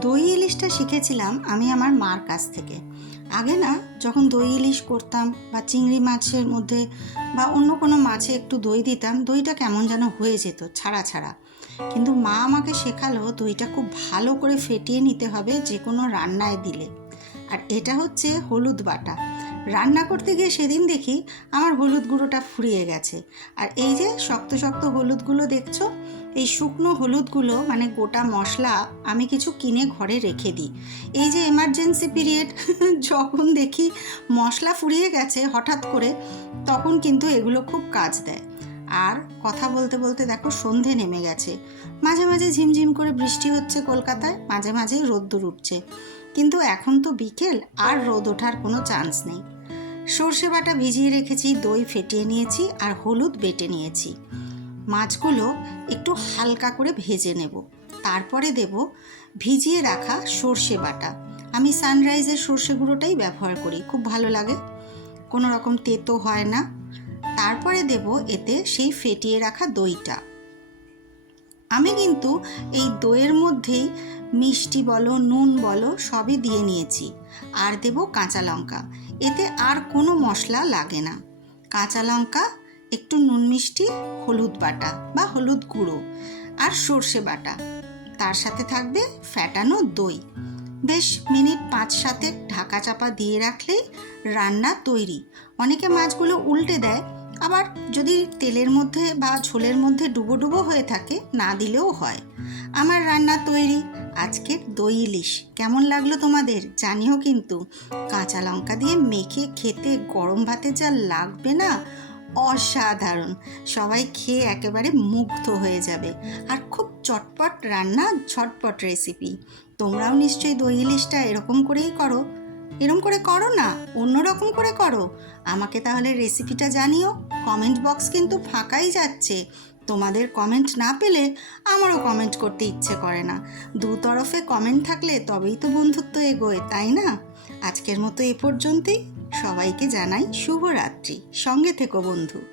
দই ইলিশটা শিখেছিলাম আমি আমার মার কাছ থেকে। আগে না, যখন দই ইলিশ করতাম বা চিংড়ি মাছের মধ্যে বা অন্য কোনো মাছে একটু দই দিতাম, দইটা কেমন যেন হয়ে যেত, ছাড়া ছাড়া। কিন্তু মা আমাকে শেখালো দইটা খুব ভালো করে ফেটিয়ে নিতে হবে যে কোনো রান্নায় দিলে। আর এটা হচ্ছে হলুদ বাটা। রান্না করতে গিয়ে সেদিন দেখি আমার হলুদ গুঁড়োটা ফুরিয়ে গেছে। আর এই যে শক্ত শক্ত হলুদগুলো দেখছ এই শুকনো হলুদগুলো মানে গোটা মশলা, আমি কিছু কিনে ঘরে রেখে দিই। এই যে এমার্জেন্সি পিরিয়ড যখন দেখি মশলা ফুরিয়ে গেছে হঠাৎ করে, তখন কিন্তু এগুলো খুব কাজ দেয়। আর কথা বলতে বলতে দেখো সন্ধে নেমে গেছে। মাঝে মাঝে ঝিমঝিম করে বৃষ্টি হচ্ছে কলকাতায়, মাঝে মাঝে রোদ্দুর উঠছে। কিন্তু এখন তো বিকেল, আর রোদ ওঠার কোনো চান্স নেই। সর্ষে বাটা ভিজিয়ে রেখেছি, দই ফেটিয়ে নিয়েছি, আর হলুদ বেটে নিয়েছি। মাছগুলো একটু হালকা করে ভেজে নেব। তারপরে দেব ভিজিয়ে রাখা সর্ষে বাটা। আমি সানরাইজের সর্ষে গুঁড়োটাই ব্যবহার করি, খুব ভালো লাগে। কোনো রকম তেতো হয় না। তারপরে দেব এতে সেই ফেটিয়ে রাখা দইটা। আমি কিন্তু এই দইয়ের মধ্যেই মিষ্টি বলো, নুন বলো, সবই দিয়ে নিয়েছি। আর দেব কাঁচা লঙ্কা। এতে আর কোনো মশলা লাগে না। কাঁচা লঙ্কা একটু নুন মিষ্টি, হলুদ বাটা বা হলুদ গুঁড়ো আর সর্ষে বাটা। তার সাথে থাকবে ফ্যাটানো দই। বেশ মিনিট পাঁচ সাতে ঢাকা চাপা দিয়ে রাখলেই রান্না তৈরি। অনেকে মাছগুলো উল্টে দেয়, আবার যদি তেলের মধ্যে বা ঝোলের মধ্যে ডুবো ডুবো হয়ে থাকে, না দিলেও হয়। আমার রান্না তৈরি। আজকের দই ইলিশ। কেমন লাগল তোমাদের? জানিও কিন্তু। কাঁচা লঙ্কা দিয়ে মেখে খেতে গরম ভাতে যা লাগবে না অসাধারণ। সবাই খেয়ে একেবারে মুগ্ধ হয়ে যাবে। আর খুব চটপট রান্না, ঝটপট রেসিপি তোমরাও নিশ্চয়ই দই ইলিশটা এরকম করেই করো। এরকম করে করো না অন্য রকম করে করো। আমাকে তাহলে রেসিপিটা জানিও। কমেন্ট বক্স কিন্তু ফাঁকাই যাচ্ছে। তোমাদের কমেন্ট না পেলে আমারও কমেন্ট করতে ইচ্ছে করে না। দু তরফে কমেন্ট থাকলে তবেই তো বন্ধুত্ব এগোয়, তাই না? আজকের মতো এ পর্যন্তই। সবাইকে জানাই শুভরাত্রি। সঙ্গে থেকো বন্ধু।